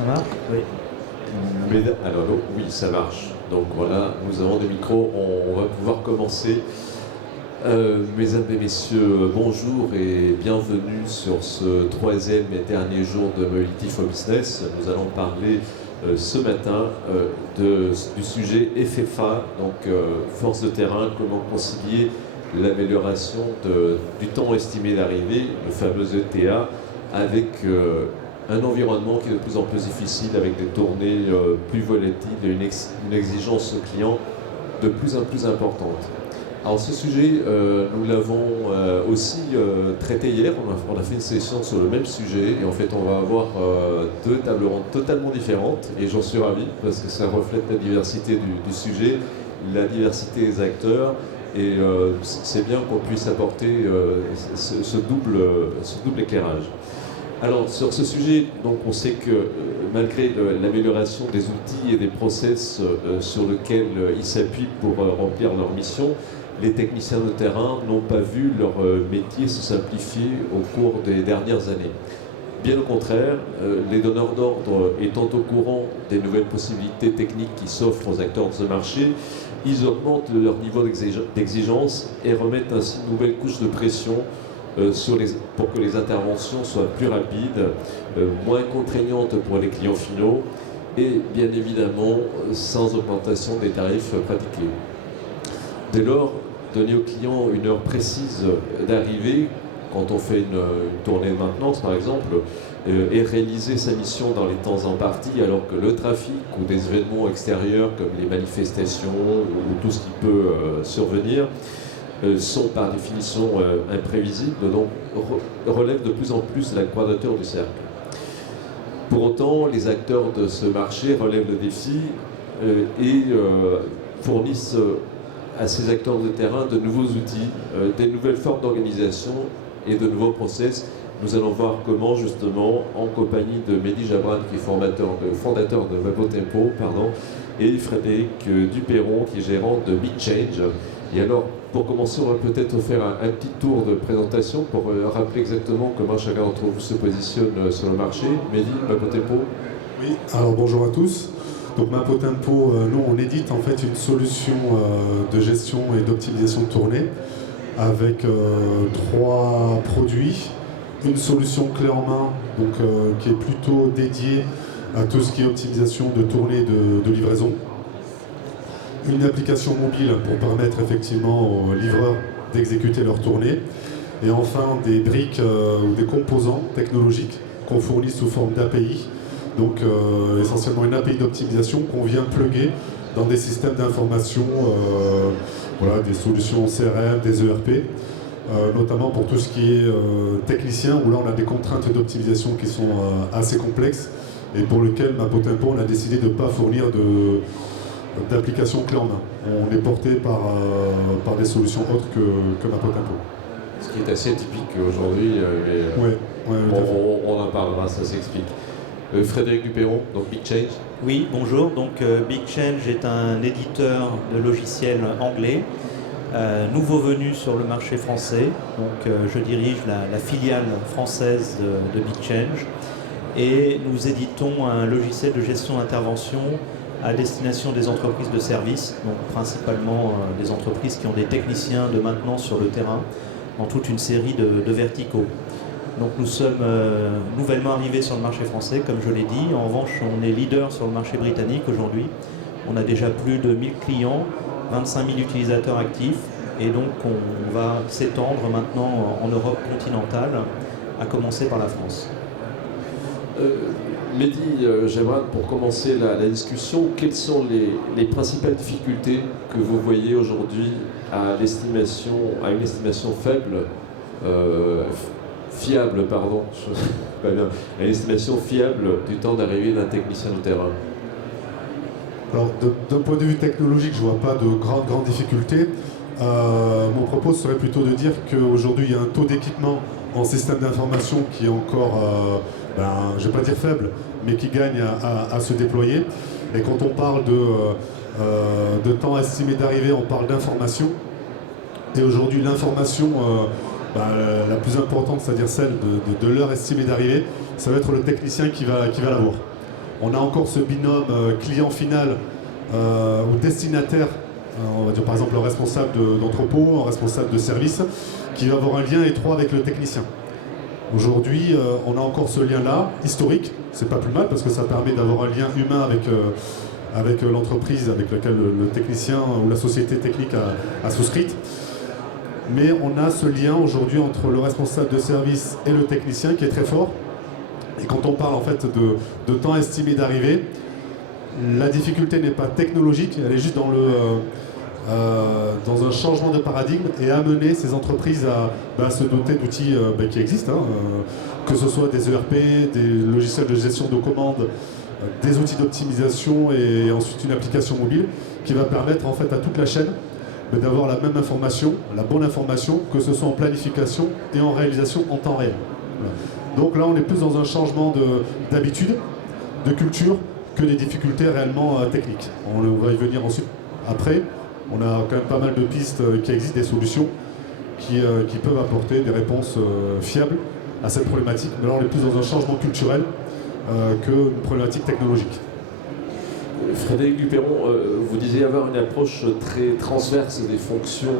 Ça marche? Oui. Alors, oui, ça marche. Donc voilà, nous avons des micros, on va pouvoir commencer. Mesdames et messieurs, bonjour et bienvenue sur ce troisième et dernier jour de Mobility for Business. Nous allons parler ce matin du sujet FFA, donc force de terrain, comment concilier l'amélioration du temps estimé d'arrivée, le fameux ETA, avec un environnement qui est de plus en plus difficile, avec des tournées plus volatiles et une exigence client de plus en plus importante. Alors ce sujet, nous l'avons aussi traité hier, on a fait une session sur le même sujet et en fait on va avoir deux tables rondes totalement différentes et j'en suis ravi parce que ça reflète la diversité du sujet, la diversité des acteurs et c'est bien qu'on puisse apporter ce double éclairage. Alors sur ce sujet, donc, on sait que malgré l'amélioration des outils et des process sur lesquels ils s'appuient pour remplir leur mission, les techniciens de terrain n'ont pas vu leur métier se simplifier au cours des dernières années. Bien au contraire, les donneurs d'ordre étant au courant des nouvelles possibilités techniques qui s'offrent aux acteurs de ce marché, ils augmentent leur niveau d'exigence et remettent ainsi une nouvelle couche de pression pour que les interventions soient plus rapides, moins contraignantes pour les clients finaux et bien évidemment sans augmentation des tarifs pratiqués. Dès lors, donner au client une heure précise d'arrivée, quand on fait une tournée de maintenance par exemple, et réaliser sa mission dans les temps impartis alors que le trafic ou des événements extérieurs comme les manifestations ou tout ce qui peut survenir sont par définition imprévisibles, donc relèvent de plus en plus la quadrature du cercle. Pour autant, les acteurs de ce marché relèvent le défi et fournissent à ces acteurs de terrain de nouveaux outils, des nouvelles formes d'organisation et de nouveaux process. Nous allons voir comment justement, en compagnie de Mehdi Jabran, qui est fondateur de Mapotempo, et Frédéric Duperron, qui est gérant de Big Change. Et alors, pour commencer, on va peut-être faire un petit tour de présentation pour rappeler exactement comment chacun d'entre vous se positionne sur le marché. Mehdi, Mapotempo. Oui, alors bonjour à tous. Donc Mapotempo, nous on édite en fait une solution de gestion et d'optimisation de tournée avec 3 produits. Une solution clé en main donc, qui est plutôt dédiée à tout ce qui est optimisation de tournée de livraison. Une application mobile pour permettre effectivement aux livreurs d'exécuter leur tournée. Et enfin des briques ou des composants technologiques qu'on fournit sous forme d'API. Donc essentiellement une API d'optimisation qu'on vient plugger dans des systèmes d'information, voilà, des solutions CRM, des ERP, notamment pour tout ce qui est technicien, où là on a des contraintes d'optimisation qui sont assez complexes et pour lesquelles Mapotempo on a décidé de ne pas fournir d'applications clé en main. On est porté par des solutions autres que Mapotempo. Ce qui est assez typique aujourd'hui, mais on en parlera, ça s'explique. Frédéric Duperron, donc Big Change. Oui, bonjour. Donc Big Change est un éditeur de logiciels anglais, nouveau venu sur le marché français. Donc je dirige la filiale française de Big Change et nous éditons un logiciel de gestion d'intervention à destination des entreprises de services, donc principalement des entreprises qui ont des techniciens de maintenance sur le terrain dans toute une série de verticaux. Donc nous sommes nouvellement arrivés sur le marché français, comme je l'ai dit. En revanche, on est leader sur le marché britannique aujourd'hui. On a déjà plus de 1000 clients, 25 000 utilisateurs actifs. Et donc on va s'étendre maintenant en Europe continentale, à commencer par la France. Mehdi Jabran, pour commencer la discussion, quelles sont les principales difficultés que vous voyez aujourd'hui à une estimation fiable, à une estimation fiable du temps d'arrivée d'un technicien de terrain? Alors d'un point de vue technologique, je ne vois pas de grandes difficultés. Mon propos serait plutôt de dire qu'aujourd'hui il y a un taux d'équipement en système d'information qui est encore, je ne vais pas dire faible, mais qui gagne à se déployer. Et quand on parle de temps estimé d'arrivée, on parle d'information. Et aujourd'hui l'information la plus importante, c'est-à-dire celle de l'heure estimée d'arrivée, ça va être le technicien qui va l'avoir. On a encore ce binôme client final ou destinataire, on va dire par exemple le responsable d'entrepôt, un responsable de service, qui va avoir un lien étroit avec le technicien. Aujourd'hui, on a encore ce lien-là, historique, c'est pas plus mal parce que ça permet d'avoir un lien humain avec l'entreprise avec laquelle le technicien ou la société technique a souscrite. Mais on a ce lien aujourd'hui entre le responsable de service et le technicien qui est très fort. Et quand on parle en fait de temps estimé d'arrivée, la difficulté n'est pas technologique, elle est juste dans un changement de paradigme et amener ces entreprises à se doter d'outils qui existent, que ce soit des ERP, des logiciels de gestion de commandes, des outils d'optimisation et ensuite une application mobile qui va permettre en fait à toute la chaîne d'avoir la même information, la bonne information, que ce soit en planification et en réalisation en temps réel. Voilà. Donc là, on est plus dans un changement d'habitude, de culture, que des difficultés réellement techniques. On va y venir ensuite après. On a quand même pas mal de pistes qui existent, des solutions qui peuvent apporter des réponses fiables à cette problématique. Mais là, on est plus dans un changement culturel qu'une problématique technologique. Frédéric Duperron, vous disiez avoir une approche très transverse des fonctions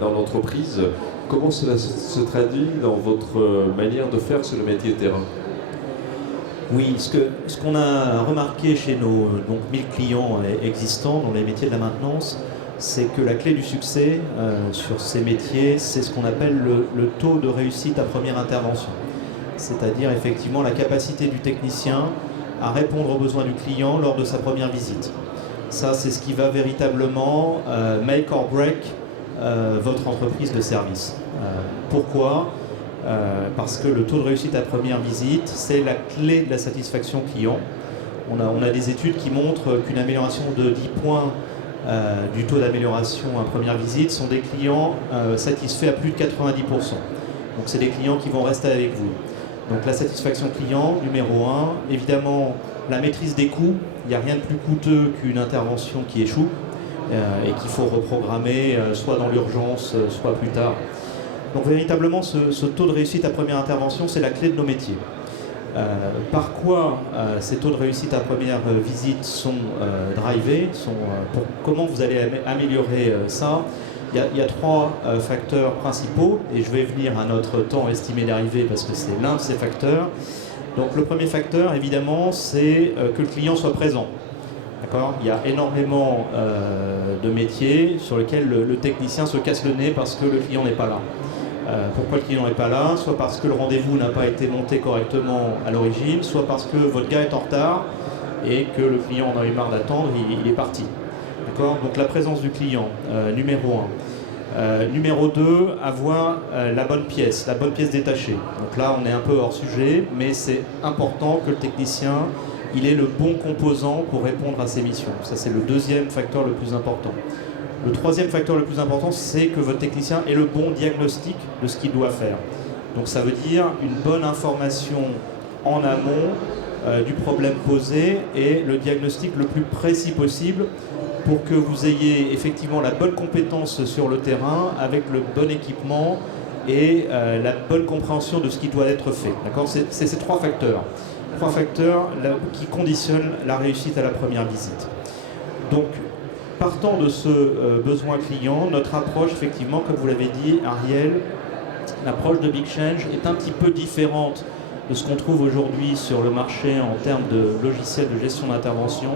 dans l'entreprise. Comment cela se traduit dans votre manière de faire sur le métier terrain? Oui, ce qu'on a remarqué chez nos 1000 clients existants dans les métiers de la maintenance, c'est que la clé du succès sur ces métiers, c'est ce qu'on appelle le taux de réussite à première intervention. C'est-à-dire effectivement la capacité du technicien à répondre aux besoins du client lors de sa première visite. Ça, c'est ce qui va véritablement make or break votre entreprise de service. Pourquoi ? Parce que le taux de réussite à première visite, c'est la clé de la satisfaction client. On a des études qui montrent qu'une amélioration de 10 points du taux d'amélioration à première visite sont des clients satisfaits à plus de 90%. Donc c'est des clients qui vont rester avec vous. Donc la satisfaction client, numéro 1, évidemment la maîtrise des coûts. Il n'y a rien de plus coûteux qu'une intervention qui échoue et qu'il faut reprogrammer soit dans l'urgence, soit plus tard. Donc véritablement ce taux de réussite à première intervention, c'est la clé de nos métiers. Par quoi ces taux de réussite à première visite sont drivés, comment vous allez améliorer ça? Il y a 3 facteurs principaux, et je vais venir à notre temps estimé d'arrivée parce que c'est l'un de ces facteurs. Donc le premier facteur, évidemment, c'est que le client soit présent. D'accord ? Il y a énormément de métiers sur lesquels le technicien se casse le nez parce que le client n'est pas là. Pourquoi le client n'est pas là? Soit parce que le rendez-vous n'a pas été monté correctement à l'origine, soit parce que votre gars est en retard et que le client en a eu marre d'attendre, il est parti. D'accord? Donc la présence du client, numéro 1. Numéro 2, avoir la bonne pièce détachée. Donc là, on est un peu hors sujet, mais c'est important que le technicien il ait le bon composant pour répondre à ses missions. Ça, c'est le deuxième facteur le plus important. Le troisième facteur le plus important, c'est que votre technicien ait le bon diagnostic de ce qu'il doit faire. Donc ça veut dire une bonne information en amont du problème posé et le diagnostic le plus précis possible pour que vous ayez effectivement la bonne compétence sur le terrain avec le bon équipement et la bonne compréhension de ce qui doit être fait. D'accord ? C'est ces 3 facteurs. 3 facteurs qui conditionnent la réussite à la première visite. Donc, partant de ce besoin client, notre approche, effectivement, comme vous l'avez dit, Ariel, l'approche de Big Change est un petit peu différente de ce qu'on trouve aujourd'hui sur le marché en termes de logiciels de gestion d'intervention,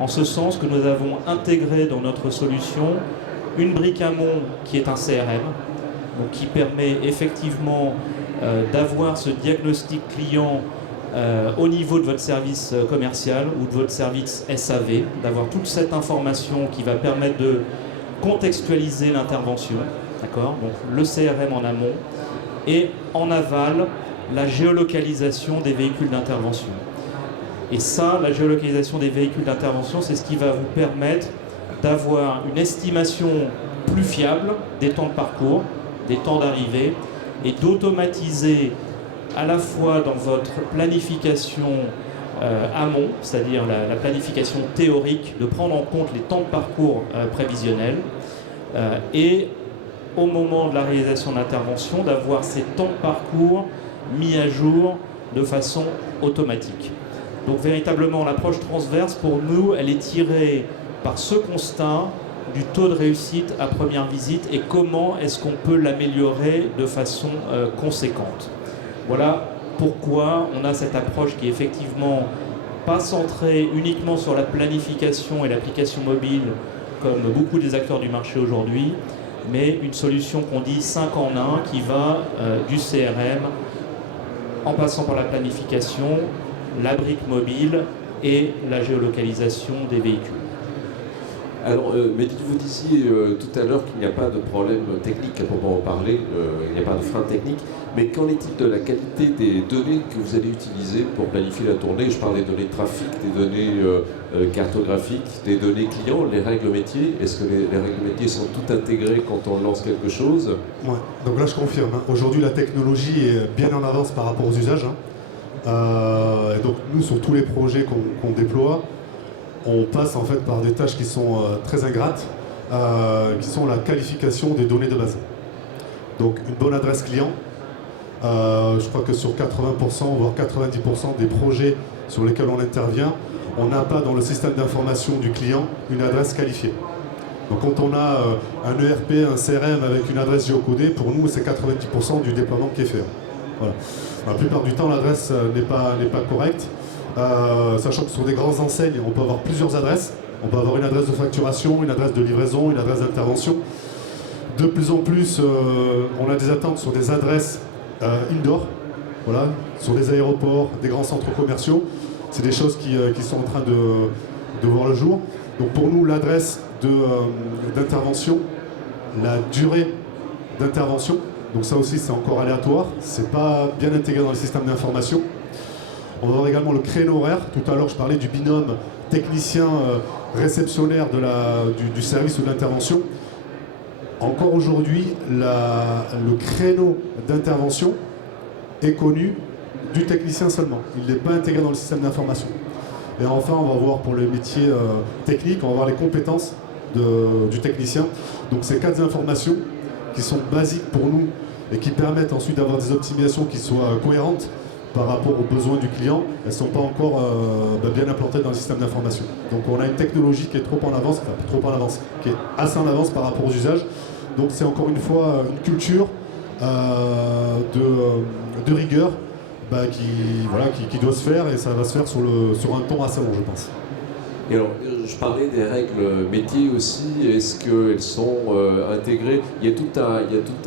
en ce sens que nous avons intégré dans notre solution une brique amont qui est un CRM, donc qui permet effectivement d'avoir ce diagnostic client au niveau de votre service commercial ou de votre service SAV, d'avoir toute cette information qui va permettre de contextualiser l'intervention, d'accord ? Donc le CRM en amont et en aval, la géolocalisation des véhicules d'intervention. Et ça, la géolocalisation des véhicules d'intervention, c'est ce qui va vous permettre d'avoir une estimation plus fiable des temps de parcours, des temps d'arrivée et d'automatiser à la fois dans votre planification amont, c'est-à-dire la planification théorique, de prendre en compte les temps de parcours prévisionnels et au moment de la réalisation d'intervention, d'avoir ces temps de parcours mis à jour de façon automatique. Donc véritablement, l'approche transverse, pour nous, elle est tirée par ce constat du taux de réussite à première visite et comment est-ce qu'on peut l'améliorer de façon conséquente. Voilà pourquoi on a cette approche qui est effectivement pas centrée uniquement sur la planification et l'application mobile comme beaucoup des acteurs du marché aujourd'hui, mais une solution qu'on dit 5 en 1 qui va du CRM en passant par la planification, la brique mobile et la géolocalisation des véhicules. Alors, Mehdi, vous disiez tout à l'heure qu'il n'y a pas de problème technique à proprement parler, il n'y a pas de frein technique, mais qu'en est-il de la qualité des données que vous allez utiliser pour planifier la tournée? Je parle des données de trafic, des données cartographiques, des données clients, les règles métiers. Est-ce que les règles métiers sont toutes intégrées quand on lance quelque chose? Ouais. Donc là, je confirme. Aujourd'hui, la technologie est bien en avance par rapport aux usages. Et donc, nous, sur tous les projets qu'on déploie, on passe en fait par des tâches qui sont très ingrates, qui sont la qualification des données de base. Donc une bonne adresse client, je crois que sur 80%, voire 90% des projets sur lesquels on intervient, on n'a pas dans le système d'information du client une adresse qualifiée. Donc quand on a un ERP, un CRM avec une adresse géocodée, pour nous c'est 90% du déploiement qui est fait. Voilà. La plupart du temps l'adresse n'est pas correcte. Sachant que sur des grandes enseignes, on peut avoir plusieurs adresses. On peut avoir une adresse de facturation, une adresse de livraison, une adresse d'intervention. De plus en plus, on a des attentes sur des adresses indoor, voilà, sur des aéroports, des grands centres commerciaux. C'est des choses qui sont en train de voir le jour. Donc pour nous, l'adresse d'intervention, la durée d'intervention, donc ça aussi c'est encore aléatoire, c'est pas bien intégré dans le système d'information. On va voir également le créneau horaire. Tout à l'heure, je parlais du binôme technicien-réceptionnaire du service ou de l'intervention. Encore aujourd'hui, le créneau d'intervention est connu du technicien seulement. Il n'est pas intégré dans le système d'information. Et enfin, on va voir pour les métiers techniques, on va voir les compétences du technicien. Donc ces 4 informations qui sont basiques pour nous et qui permettent ensuite d'avoir des optimisations qui soient cohérentes par rapport aux besoins du client, elles ne sont pas encore bien implantées dans le système d'information. Donc on a une technologie qui est trop en avance, qui est assez en avance par rapport aux usages. Donc c'est encore une fois une culture de rigueur qui doit se faire, et ça va se faire sur un temps assez long, je pense. Et alors, je parlais des règles métiers aussi. Est-ce qu'elles sont intégrées? Il y a tout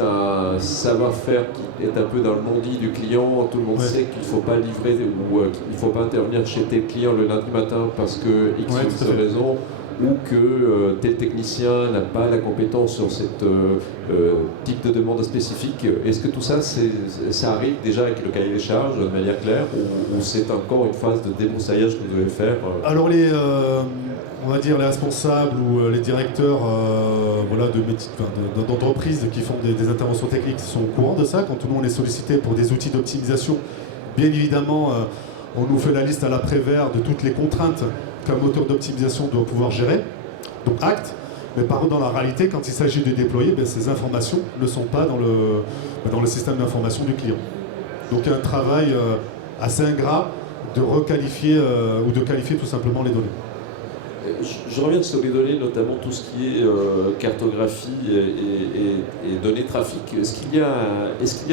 un savoir-faire qui est un peu dans le non-dit du client. Tout le monde sait qu'il ne faut pas livrer ou qu'il ne faut pas intervenir chez tel client le lundi matin parce que X ou Y raison, ou que tel technicien n'a pas la compétence sur ce type de demande spécifique. Est-ce que tout ça, ça arrive déjà avec le cahier des charges de manière claire, ou c'est encore une phase de débroussaillage que vous devez faire? Alors on va dire les responsables ou les directeurs d'entreprises qui font des interventions techniques sont au courant de ça. Quand nous on est sollicité pour des outils d'optimisation, bien évidemment, on nous fait la liste à l'après-vert de toutes les contraintes qu'un moteur d'optimisation doit pouvoir gérer, donc acte. Mais par contre, dans la réalité, quand il s'agit de déployer, ces informations ne sont pas dans le système d'information du client. Donc il y a un travail assez ingrat de requalifier ou de qualifier tout simplement les données. Je reviens sur les données, notamment tout ce qui est cartographie et données trafic. Est-ce qu'il y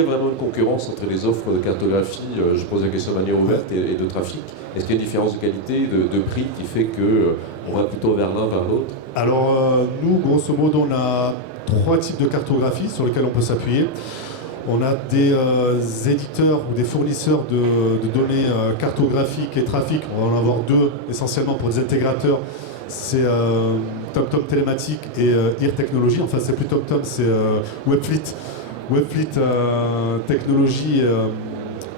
a vraiment une concurrence entre les offres de cartographie, je pose la question de manière ouverte, et de trafic? Est-ce qu'il y a une différence de qualité, de prix qui fait qu'on va plutôt vers l'un, vers l'autre? Alors nous, grosso modo, on a 3 types de cartographie sur lesquels on peut s'appuyer. On a des éditeurs ou des fournisseurs de données cartographiques et trafic. On va en avoir 2 essentiellement pour des intégrateurs. C'est TomTom Télématique et IR Technologies. Enfin, c'est plus TomTom, c'est Webfleet. Webfleet Technologies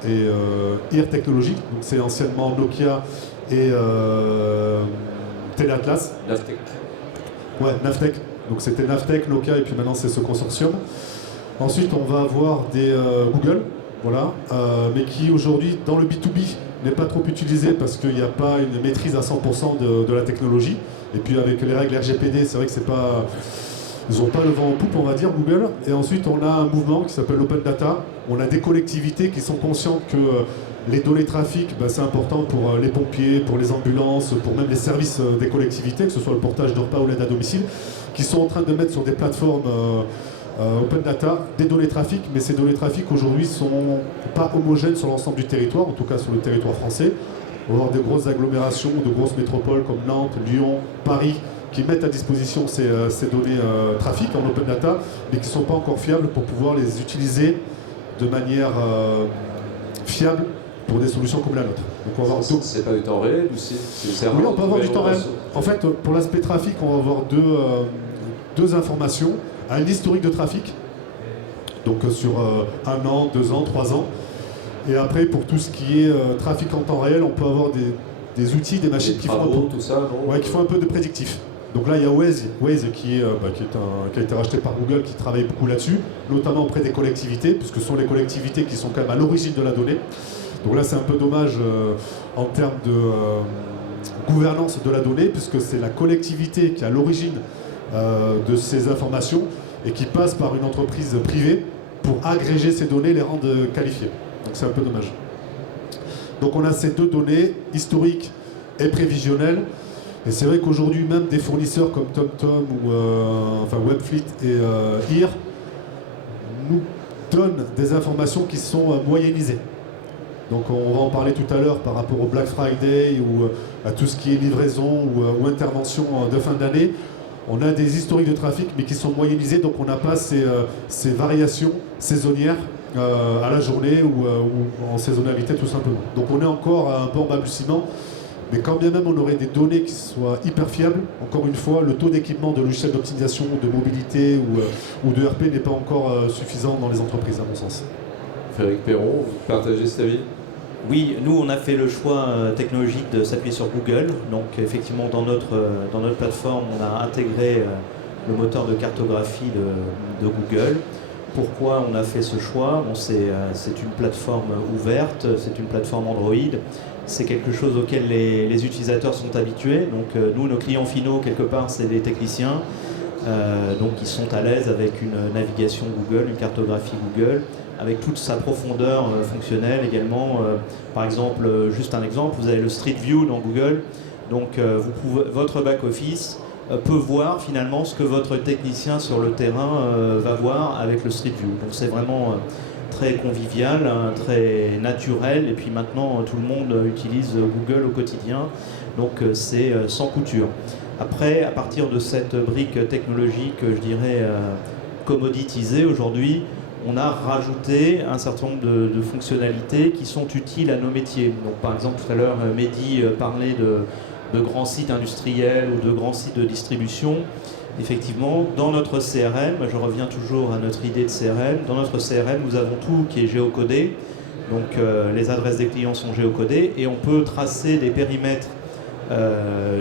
et IR Technologies. Donc c'est anciennement Nokia et Téléatlas. Navtech. Ouais, Navtech. Donc c'était Navtech, Nokia, et puis maintenant c'est ce consortium. Ensuite, on va avoir des Google, voilà, mais qui aujourd'hui, dans le B2B, n'est pas trop utilisé parce qu'il n'y a pas une maîtrise à 100% de la technologie. Et puis avec les règles RGPD, c'est vrai que c'est pas... Ils n'ont pas le vent en poupe, on va dire, Google. Et ensuite, on a un mouvement qui s'appelle l'Open Data. On a des collectivités qui sont conscientes que Les données trafic, c'est important pour les pompiers, pour les ambulances, pour même les services des collectivités, que ce soit le portage de repas ou l'aide à domicile, qui sont en train de mettre sur des plateformes open data des données trafic, mais ces données trafic aujourd'hui sont pas homogènes sur l'ensemble du territoire, en tout cas sur le territoire français. On va avoir des grosses agglomérations, de grosses métropoles comme Nantes, Lyon, Paris, qui mettent à disposition ces données trafic en open data, mais qui ne sont pas encore fiables pour pouvoir les utiliser de manière fiable pour des solutions comme la nôtre. Donc on va avoir c'est pas du temps réel ou c'est oui, on peut avoir du temps réel. En fait, pour l'aspect trafic, on va avoir deux informations. Un historique de trafic, donc sur 1 an, 2 ans, 3 ans. Et après, pour tout ce qui est trafic en temps réel, on peut avoir des outils, des machines qui font un peu de prédictif. Donc là, il y a Waze qui a été racheté par Google, qui travaille beaucoup là-dessus, notamment auprès des collectivités, puisque ce sont les collectivités qui sont quand même à l'origine de la donnée. Donc là, c'est un peu dommage en termes de gouvernance de la donnée, puisque c'est la collectivité qui est à l'origine de ces informations et qui passe par une entreprise privée pour agréger ces données, les rendre qualifiées. Donc c'est un peu dommage. Donc on a ces deux données, historiques et prévisionnelles. Et c'est vrai qu'aujourd'hui, même des fournisseurs comme TomTom ou Webfleet et IR nous donnent des informations qui sont moyennisées. Donc on va en parler tout à l'heure par rapport au Black Friday ou à tout ce qui est livraison ou intervention de fin d'année. On a des historiques de trafic mais qui sont moyennisés, donc on n'a pas ces variations saisonnières à la journée ou en saisonnalité tout simplement. Donc on est encore un peu en balbutiement, mais quand bien même on aurait des données qui soient hyper fiables, encore une fois, le taux d'équipement de logiciels d'optimisation, de mobilité ou de RP n'est pas encore suffisant dans les entreprises à mon sens. Frédéric Perron, vous partagez cet avis ? Oui, nous on a fait le choix technologique de s'appuyer sur Google. Donc effectivement dans notre plateforme on a intégré le moteur de cartographie de Google. Pourquoi on a fait ce choix? C'est une plateforme ouverte, c'est une plateforme Android. C'est quelque chose auquel les utilisateurs sont habitués. Donc nous, nos clients finaux, quelque part, c'est des techniciens. Donc ils sont à l'aise avec une navigation Google, une cartographie Google, avec toute sa profondeur fonctionnelle également. Par exemple, juste un exemple, vous avez le Street View dans Google. Donc votre back-office peut voir finalement ce que votre technicien sur le terrain va voir avec le Street View. Donc c'est vraiment très convivial, très naturel. Et puis maintenant, tout le monde utilise Google au quotidien. Donc c'est sans couture. Après, à partir de cette brique technologique, je dirais, commoditisée aujourd'hui, on a rajouté un certain nombre de fonctionnalités qui sont utiles à nos métiers. Donc, par exemple, tout à l'heure, Mehdi parlait de grands sites industriels ou de grands sites de distribution. Effectivement, dans notre CRM, je reviens toujours à notre idée de CRM, dans notre CRM, nous avons tout qui est géocodé. Donc, les adresses des clients sont géocodées et on peut tracer des périmètres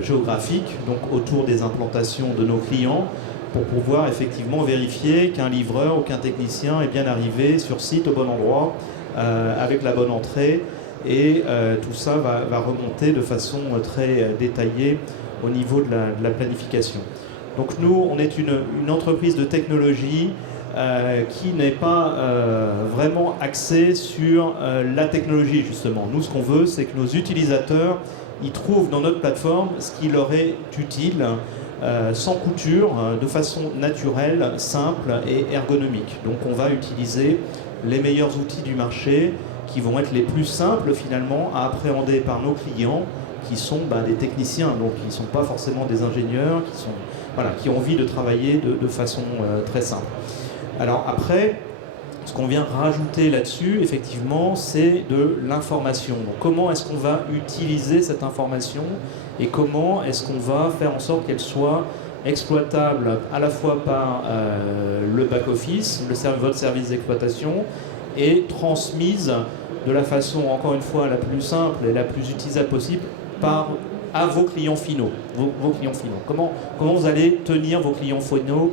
géographiques, donc autour des implantations de nos clients, pour pouvoir effectivement vérifier qu'un livreur ou qu'un technicien est bien arrivé sur site au bon endroit, avec la bonne entrée, et tout ça va remonter de façon très détaillée au niveau de la planification. Donc nous, on est une entreprise de technologie qui n'est pas vraiment axée sur la technologie, justement. Nous, ce qu'on veut, c'est que nos utilisateurs ils trouvent dans notre plateforme ce qui leur est utile, sans couture, de façon naturelle, simple et ergonomique. Donc on va utiliser les meilleurs outils du marché qui vont être les plus simples finalement à appréhender par nos clients qui sont des techniciens, donc qui ne sont pas forcément des ingénieurs, qui ont envie de travailler de façon très simple. Alors après, ce qu'on vient rajouter là-dessus, effectivement, c'est de l'information. Donc, comment est-ce qu'on va utiliser cette information et comment est-ce qu'on va faire en sorte qu'elle soit exploitable à la fois par le back-office, votre service d'exploitation, et transmise de la façon, encore une fois, la plus simple et la plus utilisable possible à vos clients finaux. Vos clients finaux. Comment vous allez tenir vos clients finaux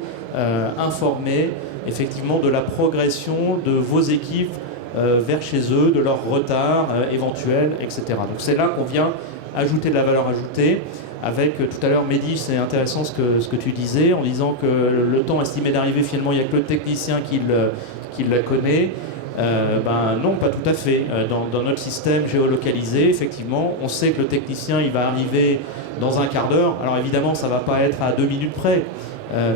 informés effectivement de la progression de vos équipes vers chez eux, de leur retard éventuel, etc. Donc c'est là qu'on vient ajouter de la valeur ajoutée. Avec tout à l'heure, Mehdi, c'est intéressant ce que tu disais, en disant que le temps estimé d'arrivée, finalement, il n'y a que le technicien qui le connaît. Non, pas tout à fait. Dans notre système géolocalisé, effectivement, on sait que le technicien il va arriver dans un quart d'heure. Alors évidemment, ça ne va pas être à 2 minutes près,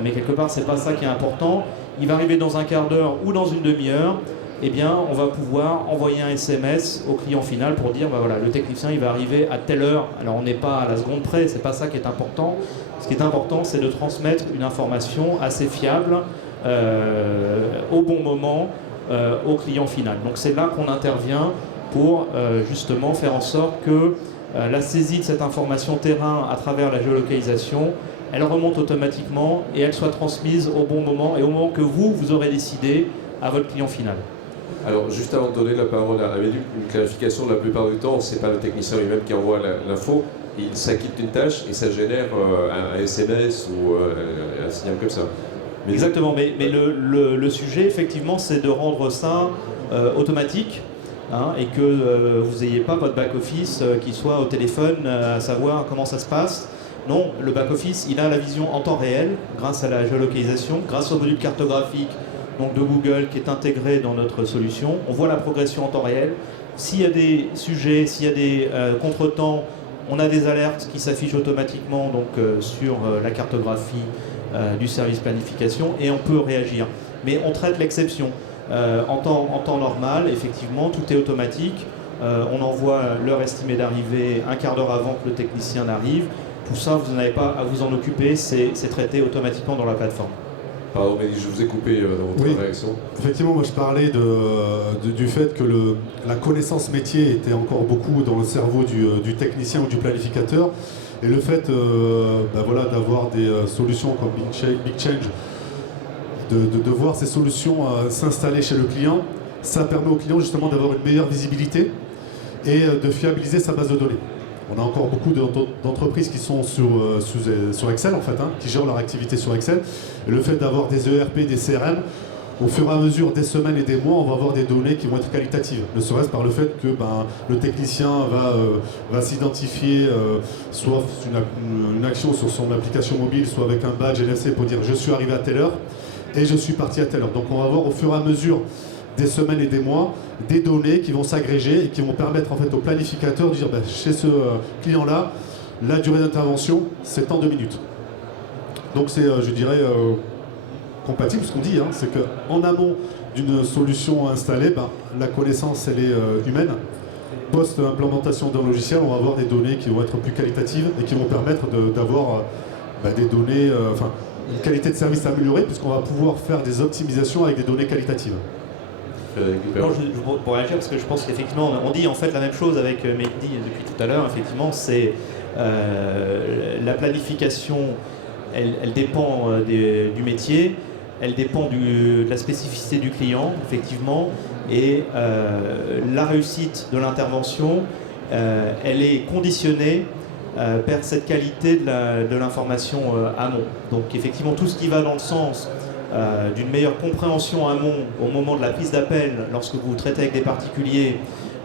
mais quelque part, c'est pas ça qui est important. Il va arriver dans un quart d'heure ou dans une demi-heure. Eh bien, on va pouvoir envoyer un SMS au client final pour dire, voilà, le technicien il va arriver à telle heure. Alors on n'est pas à la seconde près, c'est pas ça qui est important. Ce qui est important, c'est de transmettre une information assez fiable au bon moment au client final. Donc c'est là qu'on intervient pour justement faire en sorte que la saisie de cette information terrain à travers la géolocalisation, elle remonte automatiquement et elle soit transmise au bon moment et au moment que vous aurez décidé à votre client final. Alors, juste avant de donner la parole à Amélie, une clarification, la plupart du temps, c'est pas le technicien lui-même qui envoie l'info, il s'acquitte d'une tâche et ça génère un SMS ou un signal comme ça. Mais exactement, mais le sujet, effectivement, c'est de rendre ça automatique et que vous n'ayez pas votre back-office qui soit au téléphone à savoir comment ça se passe. Non, le back-office, il a la vision en temps réel grâce à la géolocalisation, grâce au module cartographique donc de Google qui est intégré dans notre solution. On voit la progression en temps réel. S'il y a des sujets, s'il y a des contretemps, on a des alertes qui s'affichent automatiquement donc, sur la cartographie du service planification et on peut réagir. Mais on traite l'exception. En temps normal, effectivement, tout est automatique. On envoie l'heure estimée d'arrivée un quart d'heure avant que le technicien n'arrive. Tout ça, vous n'avez pas à vous en occuper, c'est traité automatiquement dans la plateforme. Pardon, mais je vous ai coupé dans votre réaction. Effectivement, moi je parlais du fait que la connaissance métier était encore beaucoup dans le cerveau du technicien ou du planificateur. Et le fait d'avoir des solutions comme Big Change, de voir ces solutions s'installer chez le client, ça permet au client justement d'avoir une meilleure visibilité et de fiabiliser sa base de données. On a encore beaucoup d'entreprises qui sont sur Excel en fait, qui gèrent leur activité sur Excel. Et le fait d'avoir des ERP, des CRM, au fur et à mesure des semaines et des mois, on va avoir des données qui vont être qualitatives. Ne serait-ce par le fait que le technicien va s'identifier soit une action sur son application mobile, soit avec un badge NFC pour dire je suis arrivé à telle heure et je suis parti à telle heure. Donc on va avoir au fur et à mesure des semaines et des mois, des données qui vont s'agréger et qui vont permettre en fait au planificateur de dire chez ce client-là, la durée d'intervention, c'est en 2 minutes. Donc c'est, je dirais, compatible, ce qu'on dit, c'est qu'en amont d'une solution installée, la connaissance, elle est humaine. Post-implémentation d'un logiciel, on va avoir des données qui vont être plus qualitatives et qui vont permettre d'avoir des données, une qualité de service améliorée, puisqu'on va pouvoir faire des optimisations avec des données qualitatives. Non, pour réagir, parce que je pense qu'effectivement, on dit en fait la même chose avec Mehdi depuis tout à l'heure. Effectivement, c'est la planification, elle dépend du métier, elle dépend de la spécificité du client, effectivement, et la réussite de l'intervention, elle est conditionnée par cette qualité de l'information amont. Donc, effectivement, tout ce qui va dans le sens d'une meilleure compréhension amont au moment de la prise d'appel lorsque vous traitez avec des particuliers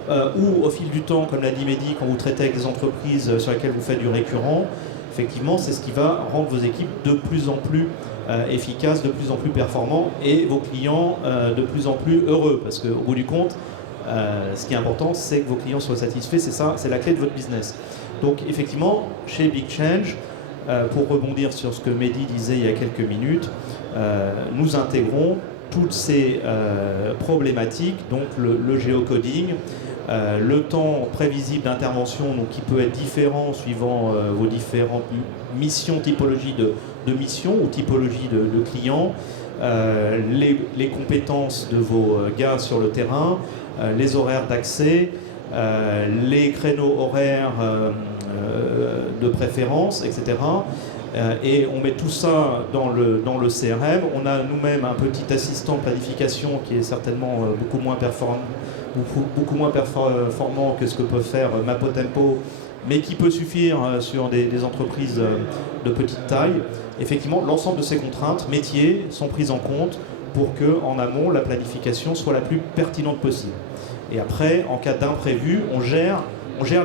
ou au fil du temps, comme l'a dit Mehdi, quand vous traitez avec des entreprises sur lesquelles vous faites du récurrent, effectivement, c'est ce qui va rendre vos équipes de plus en plus efficaces, de plus en plus performants et vos clients de plus en plus heureux. Parce qu'au bout du compte, ce qui est important, c'est que vos clients soient satisfaits, c'est ça, c'est la clé de votre business. Donc effectivement, chez Big Change, pour rebondir sur ce que Mehdi disait il y a quelques minutes, nous intégrons toutes ces problématiques, donc le géocoding, le temps prévisible d'intervention, donc qui peut être différent suivant vos différentes missions, typologies de missions ou typologies de clients, les compétences de vos gars sur le terrain, les horaires d'accès, les créneaux horaires de préférence, etc. Et on met tout ça dans le CRM. On a nous-mêmes un petit assistant de planification qui est certainement beaucoup moins performant que ce que peut faire Mapotempo, mais qui peut suffire sur des entreprises de petite taille. Effectivement, l'ensemble de ces contraintes métiers sont prises en compte pour qu'en amont, la planification soit la plus pertinente possible. Et après, en cas d'imprévu, on gère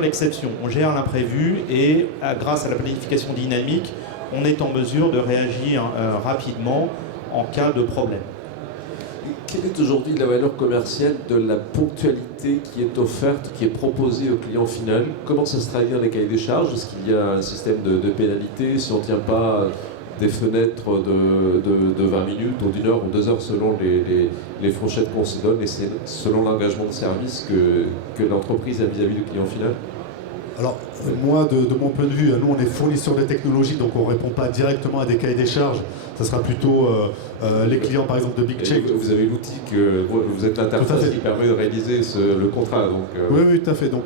l'exception, on gère l'imprévu et grâce à la planification dynamique, on est en mesure de réagir rapidement en cas de problème. Quelle est aujourd'hui la valeur commerciale de la ponctualité qui est offerte, qui est proposée au client final? Comment ça se traduit dans les cahiers des charges? Est-ce qu'il y a un système de pénalité si on ne tient pas des fenêtres de 20 minutes ou d'1 heure ou 2 heures selon les fourchettes qu'on se donne et c'est selon l'engagement de service que l'entreprise a vis-à-vis du client final? Alors, moi, de mon point de vue, nous, on est fournisseur de technologie, donc on ne répond pas directement à des cahiers des charges. Ça sera plutôt les clients, par exemple, de Big Check. Vous avez l'outil que vous êtes l'interface qui permet de réaliser le contrat. Donc, Oui, oui, tout à fait. Donc,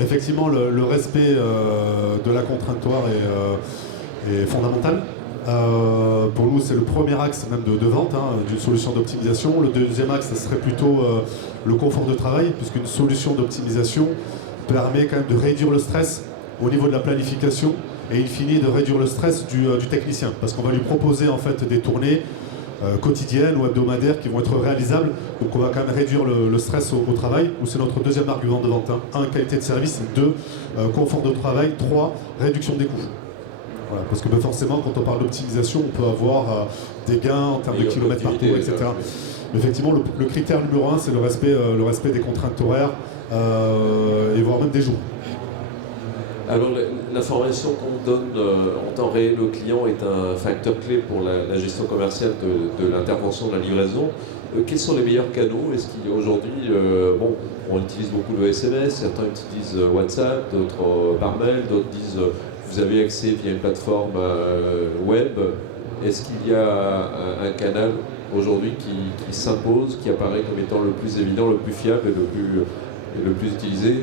effectivement, le respect de la contraintoire est fondamental. Pour nous, c'est le premier axe même de vente d'une solution d'optimisation. Le deuxième axe, ce serait plutôt le confort de travail, puisqu'une solution d'optimisation permet quand même de réduire le stress au niveau de la planification et in fine de réduire le stress du technicien, parce qu'on va lui proposer en fait des tournées quotidiennes ou hebdomadaires qui vont être réalisables, donc on va quand même réduire le stress au travail. C'est notre deuxième argument de vente. 1, qualité de service, 2, confort de travail, 3, réduction des coûts. Voilà, parce que forcément, quand on parle d'optimisation, on peut avoir des gains en termes de kilomètres par tour, etc. Mais effectivement, le critère numéro 1, c'est le respect des contraintes horaires et voire même des jours. Alors, l'information qu'on donne en temps réel au client est un facteur clé pour la gestion commerciale de l'intervention de la livraison. Quels sont les meilleurs canaux? Est-ce qu'il y a aujourd'hui, on utilise beaucoup le SMS, certains utilisent WhatsApp, d'autres par mail, d'autres disent vous avez accès via une plateforme web. Est-ce qu'il y a un canal aujourd'hui qui s'impose, qui apparaît comme étant le plus évident, le plus fiable et le plus utilisé?